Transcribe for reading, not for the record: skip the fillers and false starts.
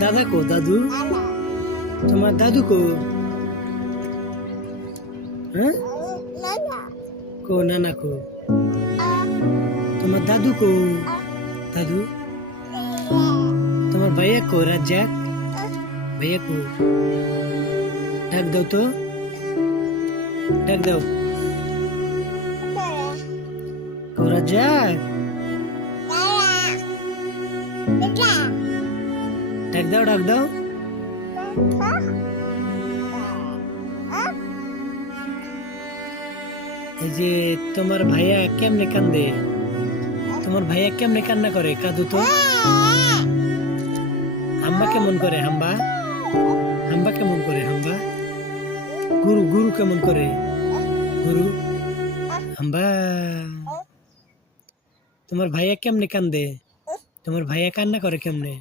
দাদা কো দাদু? তোমার দাদু কো? হ্যাঁ কো নানা কো? তোমার দাদু কো? দাদু? তোমার ভাইয়া কো রাজ্জাক? ভাইয়া কো? ডাক দাও তো, ডাক দাও। কো রাজ্জাক? ডাক দাও, ডাক দাও। এই যে তোমার ভাইয়া কেমনে কান্দে? তোমার ভাইয়া কেমনে কান্না করে? কাঁদু তো। হাম্বা কেমন করে? হাম্বা হাম্বা কেমন করে? হাম্বা গুরু গুরু কেমন করে? গুরু হাম্বা। তোমার ভাইয়া কেমনে কান্দে? তোমার ভাইয়া কান্না করে কেমনে?